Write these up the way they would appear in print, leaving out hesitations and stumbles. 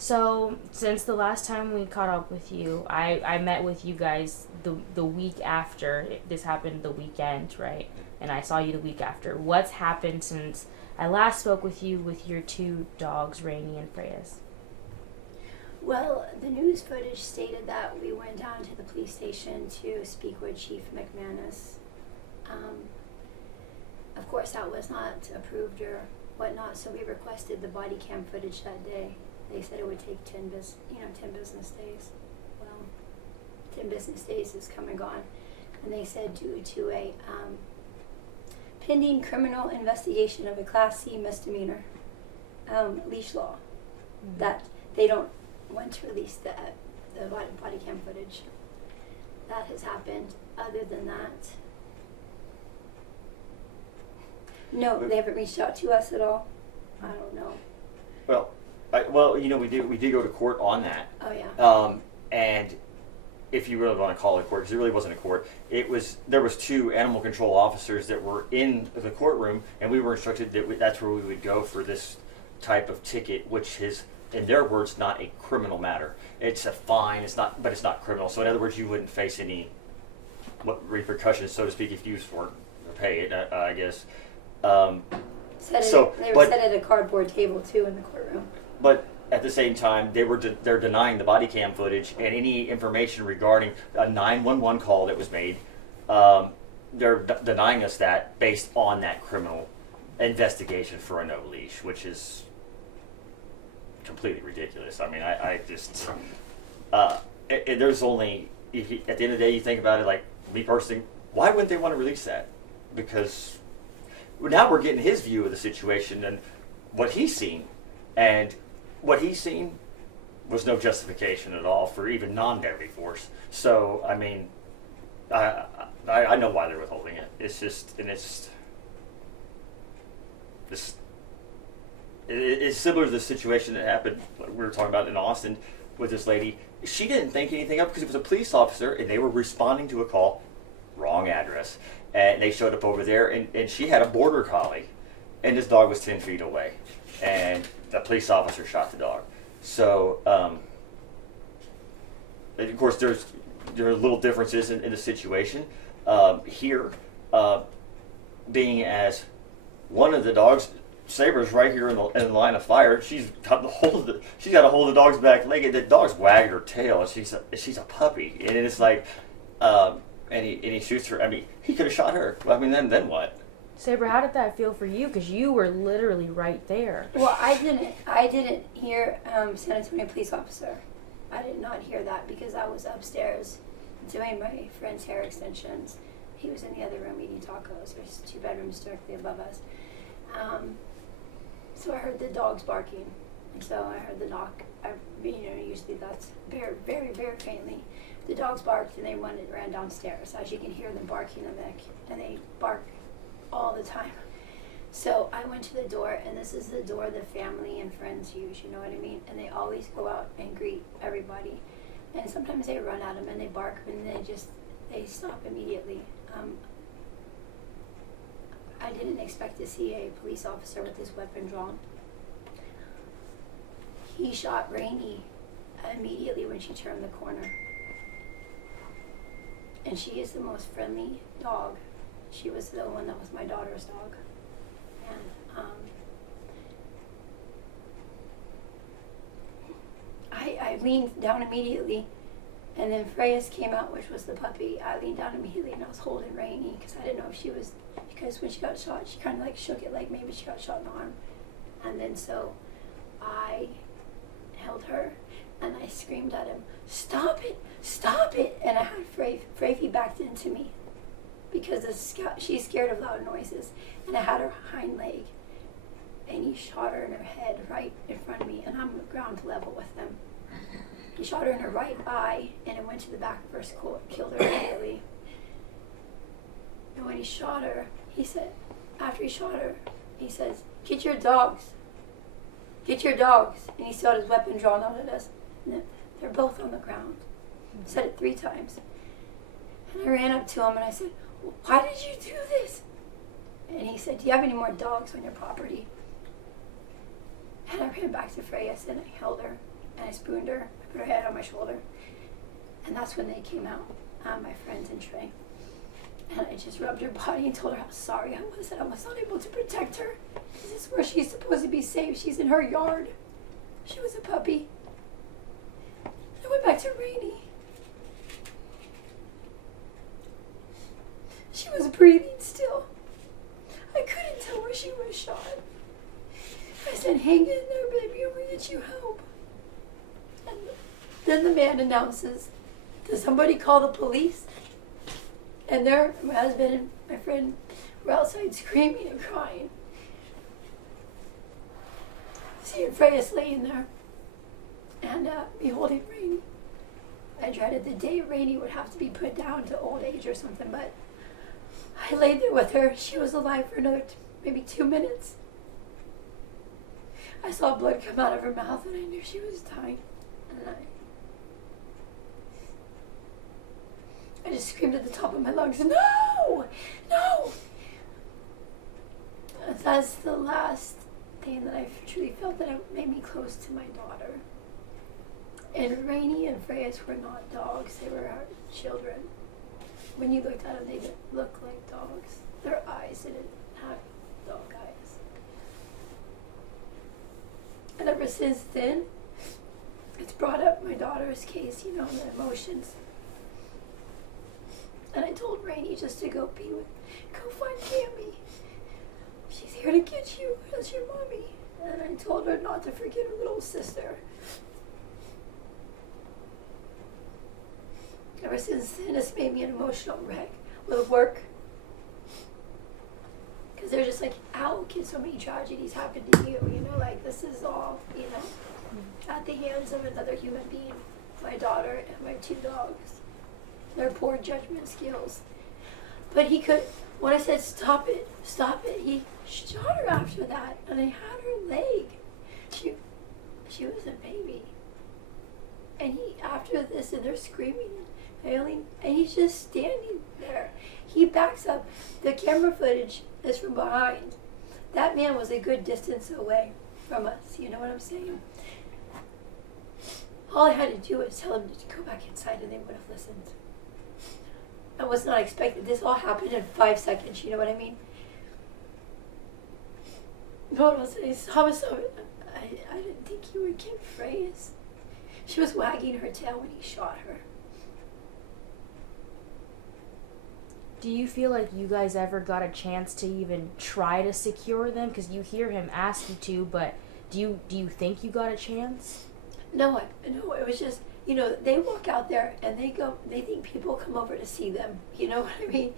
So, since the last time we caught up with you, I met with you guys the week after. This happened the weekend, right? And I saw you the week after. What's happened since I last spoke with you with your two dogs, Rainy and Freyas? Well, the news footage stated that we went down to the police station to speak with Chief McManus. Of course, that was not approved or whatnot, so we requested the body cam footage that day. They said it would take 10 business days. Well, 10 business days has come and gone. And they said due to a pending criminal investigation of a Class C misdemeanor, leash law, that they don't want to release the body cam footage. That has happened. Other than that, no, they haven't reached out to us at all. I don't know. Well, we did go to court on that. Oh yeah. And if you really want to call it a court, because it really wasn't a court, there was two animal control officers that were in the courtroom, and we were instructed that that's where we would go for this type of ticket, which is, in their words, not a criminal matter. It's a fine. But it's not criminal. So in other words, you wouldn't face any repercussions, so to speak, if you weren't to pay it. I guess. They were set at a cardboard table too in the courtroom. But at the same time, they're denying the body cam footage and any information regarding a 911 call that was made. They're denying us that based on that criminal investigation for a no leash, which is completely ridiculous. I mean, I just there's only, at the end of the day, you think about it, like me personally, why wouldn't they want to release that? Because now we're getting his view of the situation and what he's seen, and what he's seen was no justification at all for even non-deadly force. So, I mean, I know why they're withholding it. It's similar to the situation that happened, like we were talking about in Austin with this lady. She didn't think anything of it because it was a police officer and they were responding to a call, wrong address. And they showed up over there, and she had a border collie, and this dog was 10 feet away. And the police officer shot the dog. So, of course, there are little differences in the situation. Here, being as one of the dogs, Saybra's right here in the line of fire. She's got a hold of the dog's back leg. The dog's wagging her tail. She's a puppy, and it's like, and he shoots her. I mean, he could have shot her. Well, I mean, then what? Saybra, how did that feel for you? Because you were literally right there. Well, I didn't hear San Antonio police officer. I did not hear that because I was upstairs doing my friend's hair extensions. He was in the other room eating tacos. There's 2 bedrooms directly above us. So I heard the dogs barking. And so I heard the knock. Usually that's very, very, very faintly. The dogs barked and they ran downstairs. As you can hear them barking, and they bark all the time. So I went to the door, and this is the door the family and friends use, you know what I mean? And they always go out and greet everybody. And sometimes they run at them and they bark, and they stop immediately. I didn't expect to see a police officer with his weapon drawn. He shot Rainy immediately when she turned the corner. And she is the most friendly dog. She was the one that was my daughter's dog. And I leaned down immediately, and then Freyas came out, which was the puppy. I leaned down immediately and I was holding Rainy because I didn't know if she was, because when she got shot, she kind of like shook it like maybe she got shot in the arm. And then so I held her and I screamed at him, "Stop it, stop it!" And I had Freyfi backed into me because she's scared of loud noises. And I had her hind leg, and he shot her in her head right in front of me, and I'm ground level with them. He shot her in her right eye, and it went to the back of her skull, killed her immediately. And when he shot her, he said, after he shot her, he says, "Get your dogs. Get your dogs." And he saw his weapon drawn out at us. And they're both on the ground. He said it 3 times. And I ran up to him and I said, "Why did you do this?" And he said, "Do you have any more dogs on your property?" And I ran back to Freyas and I held her. and I spooned her. I put her head on my shoulder. And that's when they came out, my friends and Trey. And I just rubbed her body and told her how sorry I was that I was not able to protect her. This is where she's supposed to be safe. She's in her yard. She was a puppy. I went back to Rainey. She was breathing still. I couldn't tell where she was shot. I said, hang in there, baby, I'm gonna get you help. And then the man announces, does somebody call the police? And there, my husband and my friend were outside screaming and crying. Seeing Freya's laying there and me holding Rainey. I dreaded the day Rainey would have to be put down to old age or something, but I laid there with her. She was alive for another maybe 2 minutes. I saw blood come out of her mouth and I knew she was dying. And I just screamed at the top of my lungs, no! No! That's the last thing that I truly felt that made me close to my daughter. And Rainey and Freya's were not dogs, they were our children. When you looked at them, they didn't look like dogs. Their eyes didn't have dog eyes. And ever since then, it's brought up my daughter's case, you know, the emotions. And I told Rainey just to go find Cammy. She's here to get you, that's your mommy. And I told her not to forget her little sister. Ever since then, it's made me an emotional wreck with work. Because they're just like, how can so many tragedies happen to you? You know, like this is all, you know, at the hands of another human being. My daughter and my 2 dogs. Their poor judgment skills. But he could, when I said stop it, he shot her after that. And I had her leg. She was a baby. And after this, and they're screaming, and he's just standing there. He backs up. The camera footage is from behind. That man was a good distance away from us. You know what I'm saying? All I had to do was tell him to go back inside, and they would have listened. I was not expecting. This all happened in 5 seconds. You know what I mean? No, I didn't think he would get Freya's. She was wagging her tail when he shot her. Do you feel like you guys ever got a chance to even try to secure them? Because you hear him ask you to, but do you think you got a chance? No, it was just, you know, they walk out there and they think people come over to see them. You know what I mean?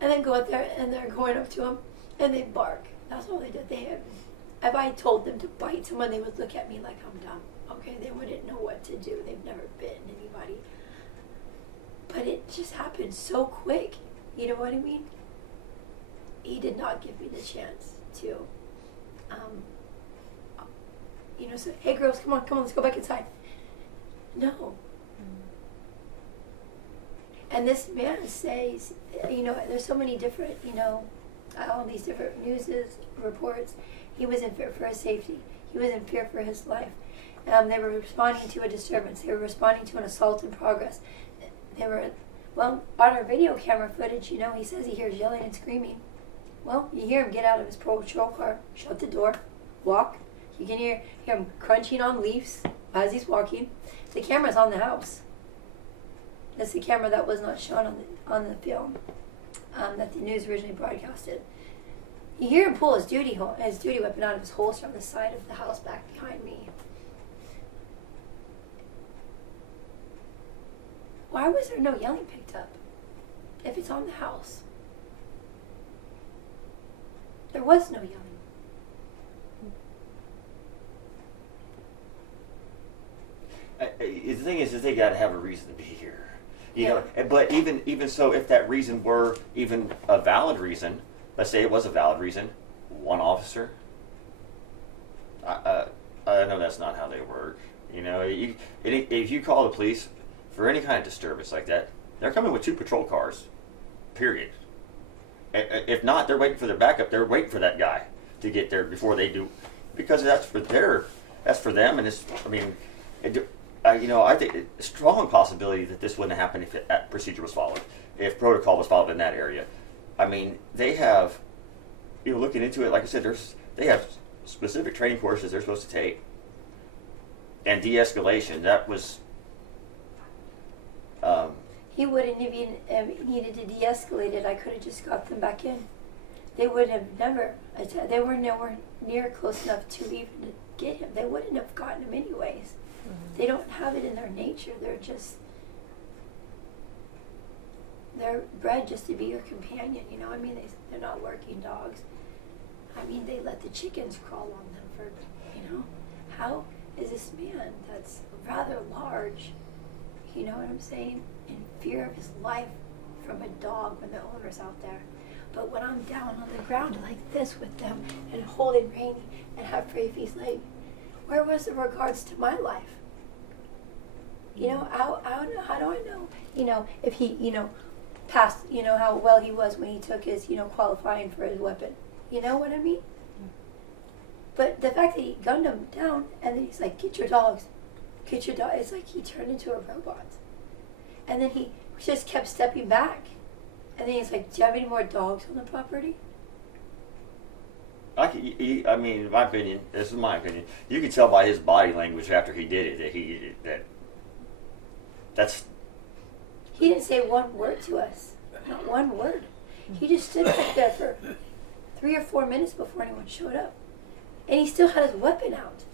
And then go out there and they're going up to them and they bark. That's all they did. If I told them to bite someone, they would look at me like I'm dumb. Okay, they wouldn't know what to do. They've never bitten anybody. But it just happened so quick. You know what I mean? He did not give me the chance to, you know, say, hey girls, come on, let's go back inside. No. And this man says, you know, there's so many different, you know, all these different news reports. He was in fear for his safety. He was in fear for his life. They were responding to a disturbance. They were responding to an assault in progress. They were, well, on our video camera footage, you know, he says he hears yelling and screaming. Well, you hear him get out of his patrol car, shut the door, walk. You can hear him crunching on leaves as he's walking. The camera's on the house. That's the camera that was not shown on the film that the news originally broadcasted. You hear him pull his duty weapon out of his holster on the side of the house back behind me. Why was there no yelling picked up if it's on the house? There was no yelling. The thing is they got to have a reason to be here. You know, but even so, if that reason were even a valid reason, let's say it was a valid reason, one officer. I know that's not how they work. You know, if you call the police for any kind of disturbance like that, they're coming with 2 patrol cars. Period. If not, they're waiting for their backup. They're waiting for that guy to get there before they do, because that's for them. And it's, I mean, I think it's a strong possibility that this wouldn't happen if that procedure was followed, if protocol was followed in that area. I mean, they have, looking into it, like I said, they have specific training courses they're supposed to take. And de-escalation, that was... He wouldn't even needed to de-escalate it. I could have just got them back in. They would have never, they were nowhere near close enough to even get him. They wouldn't have gotten him anyways. They don't have it in their nature. They're bred just to be your companion, I mean, they're not working dogs. I mean, they let the chickens crawl on them for, how is this man that's rather large, you know what I'm saying, in fear of his life from a dog when the owner's out there? But when I'm down on the ground like this with them and holding Rainy and have Rafie's leg, where was the regards to my life? How do I know, if he, passed, how well he was when he took his, qualifying for his weapon. You know what I mean? But the fact that he gunned him down and then he's like, get your dogs. It's like he turned into a robot. And then he just kept stepping back. And then he's like, do you have any more dogs on the property? I mean, in my opinion, this is my opinion, you could tell by his body language after he did it that's... He didn't say one word to us. Not one word. He just stood back there for 3 or 4 minutes before anyone showed up. And he still had his weapon out.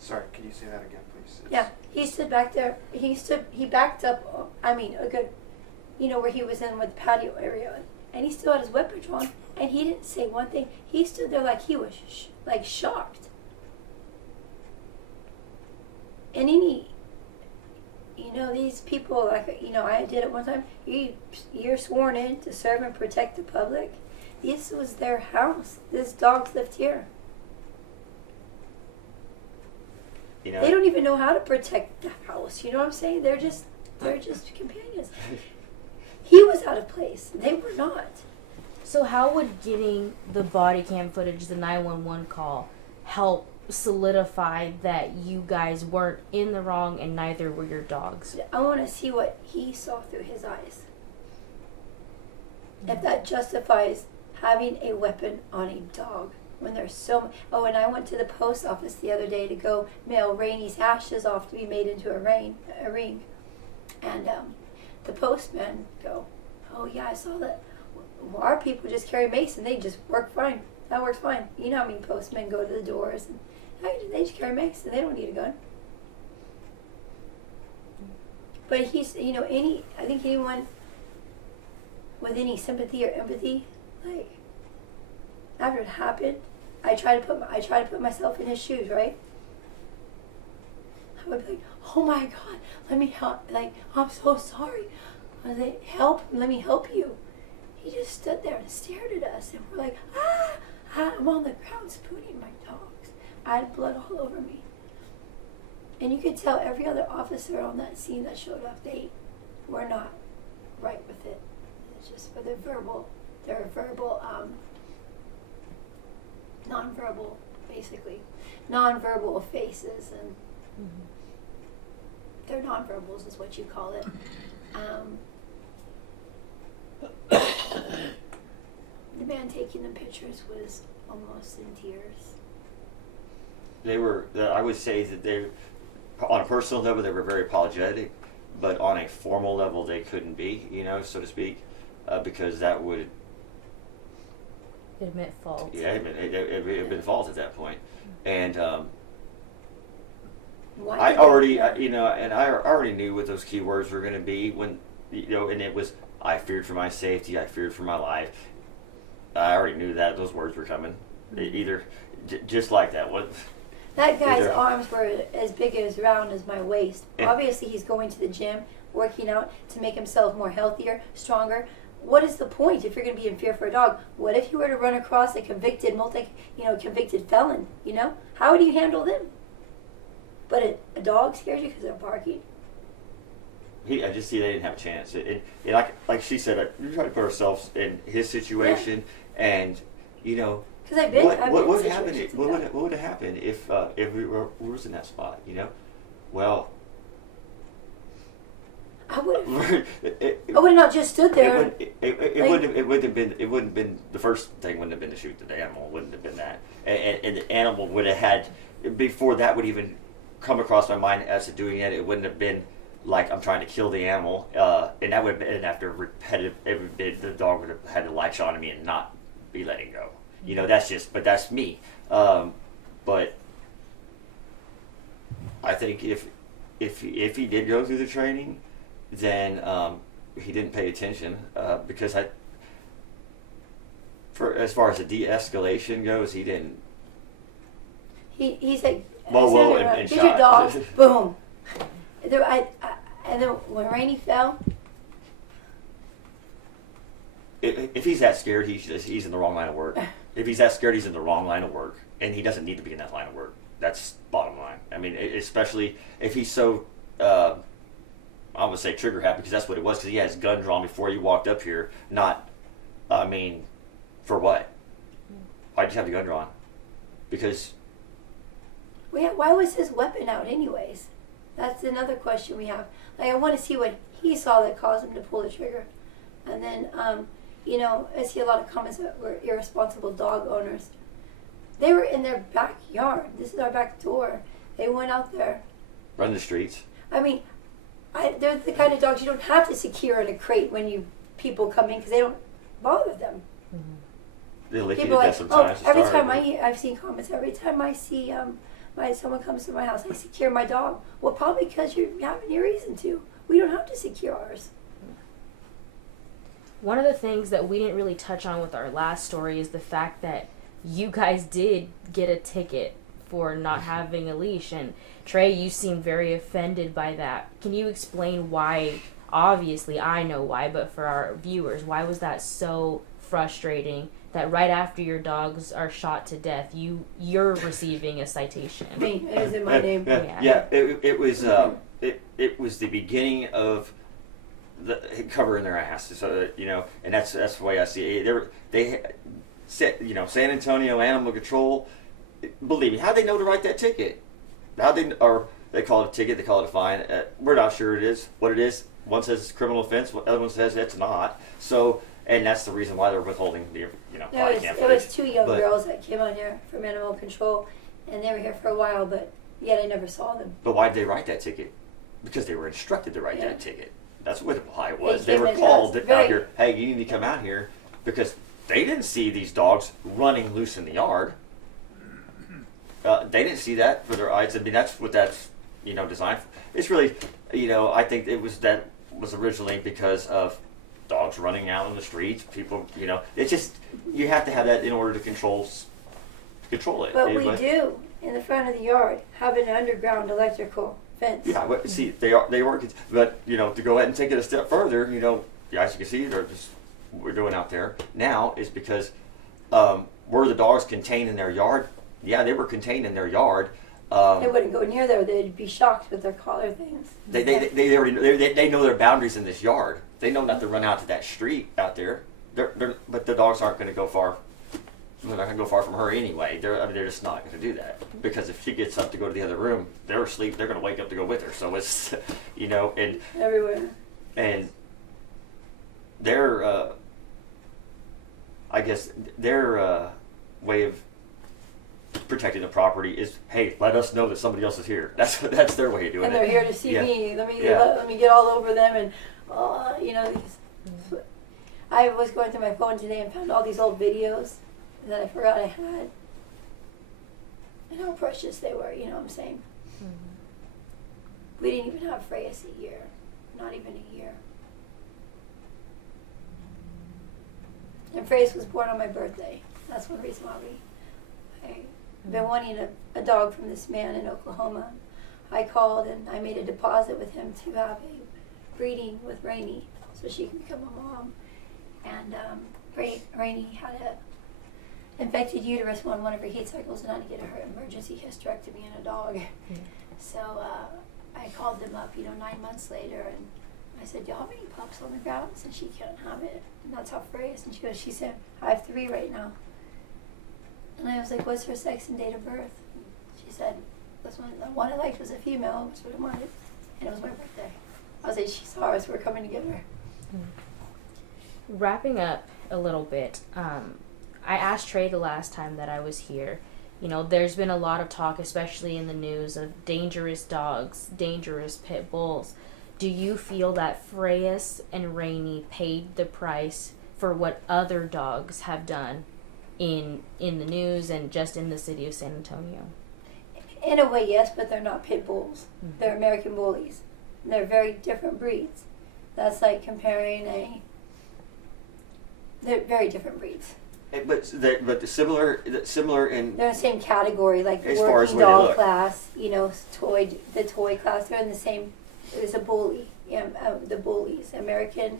Sorry, can you say that again, please? Yeah, he stood back there. He backed up, a good, where he was in with the patio area. And he still had his weapon drawn. And he didn't say one thing. He stood there like he was, shocked. And these people, I did it one time. You're sworn in to serve and protect the public. This was their house. This dogs lived here. They don't even know how to protect the house. You know what I'm saying? They're just companions. He was out of place. They were not. So how would getting the body cam footage, the 911 call, help solidify that you guys weren't in the wrong and neither were your dogs? I want to see what he saw through his eyes. If that justifies having a weapon on a dog when there's so... Oh, and I went to the post office the other day to go mail Rainy's ashes off to be made into a ring. And the postman go, oh yeah, I saw that. Well, our people just carry mace and they just work fine. That works fine. You know how many postmen go to the doors and they just carry mace and they don't need a gun. But he's, I think anyone with any sympathy or empathy, after it happened, I try to put myself in his shoes, right? I would be like, oh my God, let me help. I'm so sorry. I was like, help, let me help you. He just stood there and stared at us, and we're like, I'm on the ground spooning my dogs. I had blood all over me. And you could tell every other officer on that scene that showed up, they were not right with it. It's just for their verbal, nonverbal, basically. Nonverbal faces, and their nonverbals is what you call it. The man taking the pictures was almost in tears. They were, I would say that they, on a personal level, they were very apologetic, but on a formal level, they couldn't be, so to speak, because that would... Admit fault. Yeah, it had been fault at that point. And I already, and I already knew what those key words were going to be when, and it was, I feared for my safety, I feared for my life. I already knew that those words were coming. Just like that. That guy's arms were as big as round as my waist. Obviously, he's going to the gym, working out to make himself more healthier, stronger. What is the point if you're going to be in fear for a dog? What if you were to run across a convicted convicted felon? How would you handle them? But a dog scares you because they're barking. I just see they didn't have a chance. Like she said, we try to put ourselves in his situation, and because I've been what would happen? What would have happened if we was in that spot? Well, I would have. it I would have not just stood there. wouldn't have been the first thing. Wouldn't have been to shoot the animal. Wouldn't have been that, and the animal would have had before that would even come across my mind as to doing it. It wouldn't have been like I'm trying to kill the animal, and that would have been after repetitive. The dog would have had to latch on to me and not be letting go. You know, but that's me. But I think if he did go through the training, then he didn't pay attention because as far as the de-escalation goes, he didn't. He said, Well, "Get your dog." Boom. And then when Rainey fell, if he's that scared, he's in the wrong line of work. If he's that scared, he's in the wrong line of work, and he doesn't need to be in that line of work. That's bottom line. I mean, especially if he's so, I would say trigger happy, because that's what it was, because he had his gun drawn before he walked up here. Not, I mean, for what? Why'd you have the gun drawn? Because... why was his weapon out anyways? That's another question we have. Like, I want to see what he saw that caused him to pull the trigger. And then, you know, I see a lot of comments that were irresponsible dog owners. They were in their backyard. This is our back door. They went out there. Run the streets. I mean, they're the kind of dogs you don't have to secure in a crate when people come in, because they don't bother them. They lick you People to are death like, sometimes. every time I've seen comments, every time I see someone comes to my house, I secure my dog. Well, probably because you have any reason to. We don't have to secure ours. One of the things that we didn't really touch on with our last story is the fact that you guys did get a ticket for not having a leash. And Trey, you seem very offended by that. Can you explain why? Obviously, I know why, but for our viewers, why was that so frustrating that right after your dogs are shot to death, you're receiving a citation? Me, it is in my name. Yeah, it was it was the beginning of the covering their asses, so you know, and that's the way I see it. They said, you know, San Antonio Animal Control. Believe me, how they know to write that ticket? They call it a ticket, they call it a fine. We're not sure what it is. One says it's a criminal offense, the other one says it's not. So, and that's the reason why they're withholding the body cam It was footage. 2 young girls that came on here from Animal Control, and they were here for a while, but yet I never saw them. But why did they write that ticket? Because they were instructed to write that ticket. That's why it was. They came were in called as out here, hey, you need to come out here, because they didn't see these dogs running loose in the yard. They didn't see that for their eyes. I mean, that's what that's, designed for. It's really, I think that was originally because of dogs running out in the streets. People, it's just, you have to have that in order to control it. But we do, in the front of the yard, have an underground electrical fence. Yeah, but see, they work, but to go ahead and take it a step further, as you can see, we're doing out there now is because were the dogs contained in their yard? Yeah, they were contained in their yard. They wouldn't go near there. They'd be shocked with their collar things. They already they know their boundaries in this yard. They know not to run out to that street out there. But the dogs aren't going to go far. They're not going to go far from her anyway. They're just not going to do that, because if she gets up to go to the other room, they're asleep. They're going to wake up to go with her. So it's and everywhere. And their I guess their way of protecting the property is, hey, let us know that somebody else is here. That's their way of doing it. And they're here to see me. Let me get all over them, and these. I was going through my phone today and found all these old videos that I forgot I had, and how precious they were. You know what I'm saying? Mm-hmm. We didn't even have Freya's a year, not even a year. And Freya's was born on my birthday. That's one reason why I've been wanting a dog from this man in Oklahoma. I called and I made a deposit with him to have a breeding with Rainey so she can become a mom. And Rainey had a infected uterus on one of her heat cycles and had to get her emergency hysterectomy in a dog. Yeah. So I called them up, 9 months later, and I said, "Do y'all have any pups on the ground?" And she can't have it. And that's how Freya is. And she said, "I have 3 right now." And I was like, "What's her sex and date of birth?" She said, This one, the one I liked was a female, which is what I wanted, and it was my birthday. I was like, she saw us, we're coming to get her. Wrapping up a little bit, I asked Trey the last time that I was here. You know, there's been a lot of talk, especially in the news, of dangerous dogs, dangerous pit bulls. Do you feel that Freyas and Rainey paid the price for what other dogs have done in the news and just in the city of San Antonio? In a way, yes, but they're not pit bulls. Mm-hmm. They're American bullies. And they're very different breeds. That's like comparing they're very different breeds. But similar in They're in the same category, like As far as working where they dog look. class, you know, the toy class. They're in the same. There's a bully, the bullies, American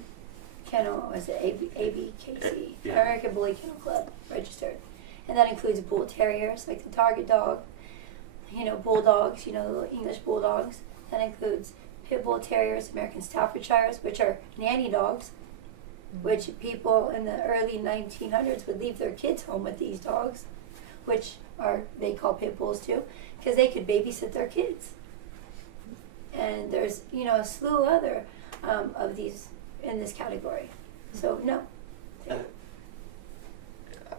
Kennel, was it ABKC, Yeah. American Bully Kennel Club, registered, and that includes bull terriers, like the target dog, you know, bulldogs, you know, the little English bulldogs. That includes pit bull terriers, American Staffordshires, which are nanny dogs, which people in the early 1900s would leave their kids home with these dogs, which they call pit bulls too, because they could babysit their kids. And there's, you know, a slew other of these in this category. So no.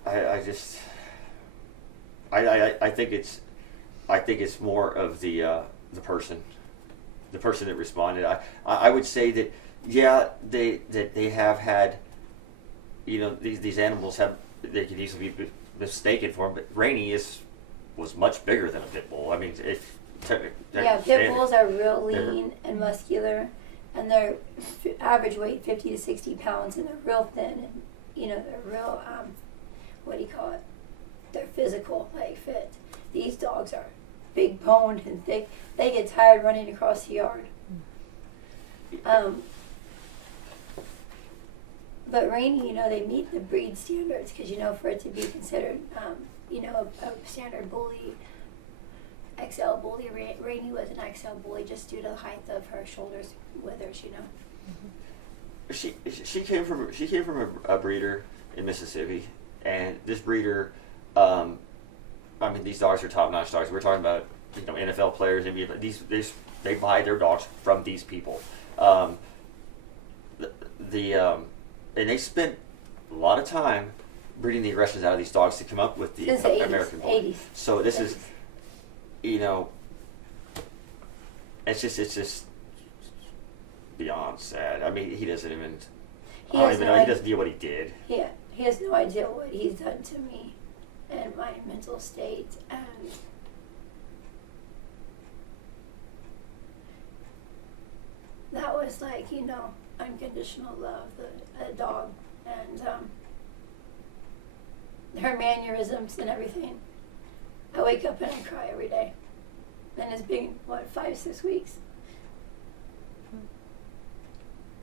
I think it's more of the person that responded. I would say that they have had, you know, these animals they could easily be mistaken for them, but Rainey was much bigger than a pit bull. I mean, pit bulls are real lean and muscular, and their average weight 50 to 60 pounds, and they're real thin, and you know they're real what do you call it? They're physical, like fit. These dogs are big boned and thick. They get tired running across the yard. But Rainey, you know, they meet the breed standards because, you know, for it to be considered, you know, a standard bully, XL bully, Rainey was an XL bully just due to the height of her shoulders, withers, you know. She came from a breeder in Mississippi, and this breeder, I mean, these dogs are top-notch dogs. We're talking about, you know, NFL players, NBA, they buy their dogs from these people. And they spent a lot of time breeding the aggressions out of these dogs to come up with the American Bully. 80s. So this is, you know, it's just beyond sad. I mean, he doesn't even. He doesn't know what he did. Yeah, he has no idea what he's done to me and my mental state, and that was like, you know, unconditional love, the dog, and her mannerisms and everything. I wake up and I cry every day, and it's been 5-6 weeks.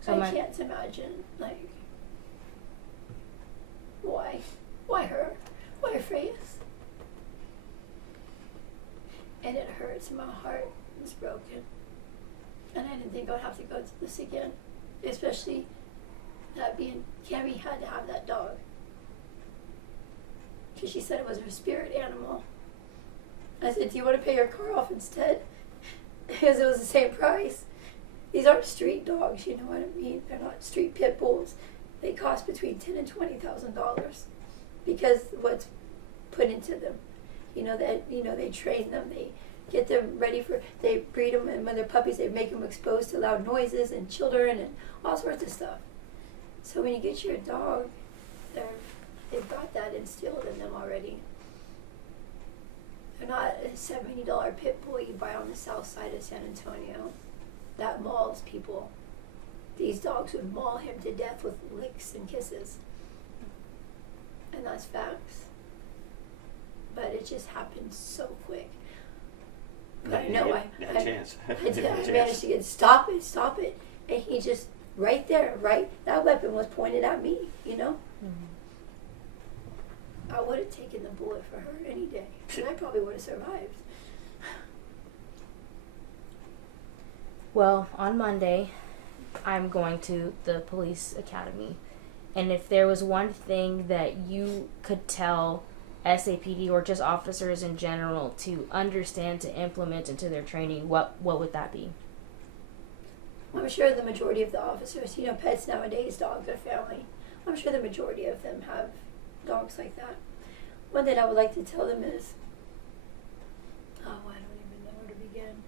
So I can't imagine, like, why her? Why Freyas? And it hurts. My heart is broken. And I didn't think I would have to go through this again. Especially that Cammy had to have that dog. Because she said it was her spirit animal. I said, do you want to pay your car off instead? Because it was the same price. These aren't street dogs, you know what I mean? They're not street pit bulls. They cost between $10,000 and $20,000 because what's put into them. You know that they train them, they get them ready they breed them, and when they're puppies, they make them exposed to loud noises and children and all sorts of stuff. So when you get your dog, they've got that instilled in them already. They're not a $70 pit bull you buy on the south side of San Antonio. That mauls people. These dogs would maul him to death with licks and kisses. And that's facts. But it just happened so quick. But I know I managed to get, stop it. And he just, right there, that weapon was pointed at me, you know? Mm-hmm. I would have taken the bullet for her any day. And I probably would have survived. Well, on Monday, I'm going to the police academy. And if there was one thing that you could tell SAPD or just officers in general to understand, to implement into their training, what would that be? I'm sure the majority of the officers, pets nowadays, dogs are family. I'm sure the majority of them have dogs like that. One thing I would like to tell them is, I don't even know where to begin.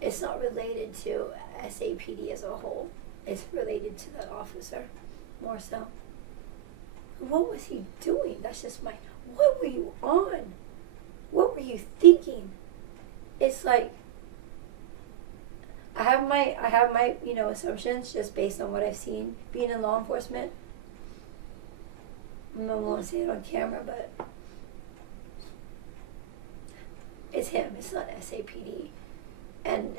It's not related to SAPD as a whole. It's related to that officer, more so. What was he doing? That's just what were you on? What were you thinking? It's like, I have my assumptions just based on what I've seen being in law enforcement. I won't say it on camera, but it's him. It's not SAPD. And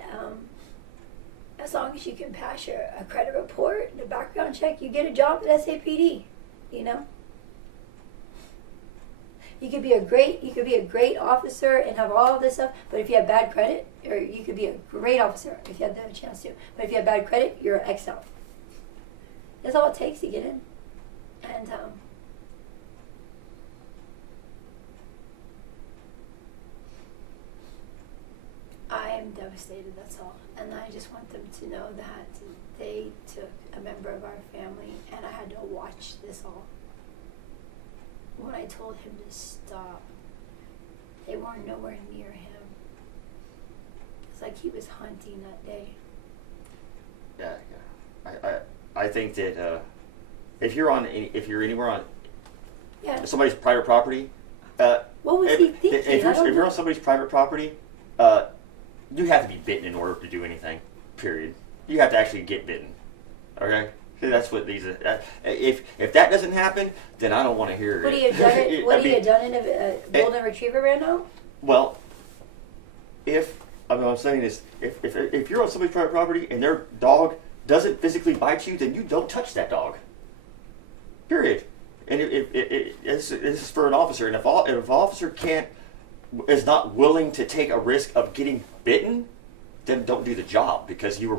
as long as you can pass a credit report, the background check, you get a job at SAPD. You could be a great officer and have all this stuff, but if you have bad credit, or you could be a great officer if you had the chance to, but if you have bad credit, you're X'd out. That's all it takes to get in. And I am devastated, that's all. And I just want them to know that they took a member of our family, and I had to watch this all. When I told him to stop, they weren't nowhere near him. It's like he was hunting that day. Yeah. I think that if you're anywhere on somebody's private property, what was he thinking? If you're on somebody's private property, you have to be bitten in order to do anything. Period. You have to actually get bitten. Okay. That's what these. If that doesn't happen, then I don't want to hear it. Would he have done it? Would he have done it if a golden retriever ran out? Well, what I'm saying is, if you're on somebody's private property and their dog doesn't physically bite you, then you don't touch that dog. Period. And this is for an officer, and if an officer is not willing to take a risk of getting bitten, then don't do the job, because you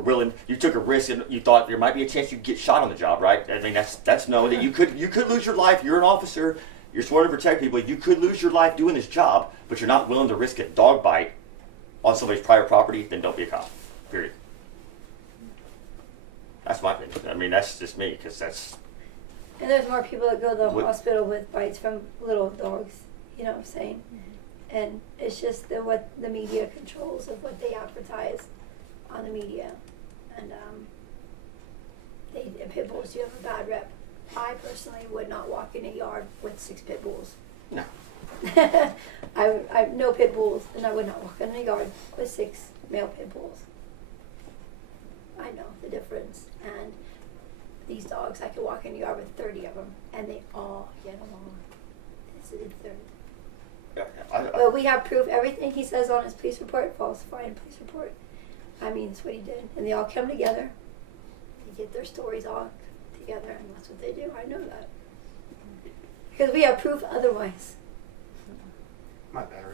took a risk and you thought there might be a chance you'd get shot on the job, right? I mean, that's knowing that you could lose your life. You're an officer. You're sworn to protect people. You could lose your life doing this job, but you're not willing to risk a dog bite on somebody's private property, then don't be a cop. Period. That's my opinion. I mean, that's just me, because that's... And there's more people that go to the hospital with bites from little dogs, you know what I'm saying? Mm-hmm. And it's just what the media controls of what they advertise on the media. And pit bulls do have a bad rep. I personally would not walk in a yard with 6 pit bulls. No. I have no pit bulls, and I would not walk in a yard with 6 male pit bulls. I know the difference. And these dogs, I could walk in a yard with 30 of them, and they all get along. But we have proof. Everything he says on his police report, falsifying police report. I mean, that's what he did. And they all come together. They get their stories all together, and that's what they do. I know that. Because we have proof otherwise. My battery.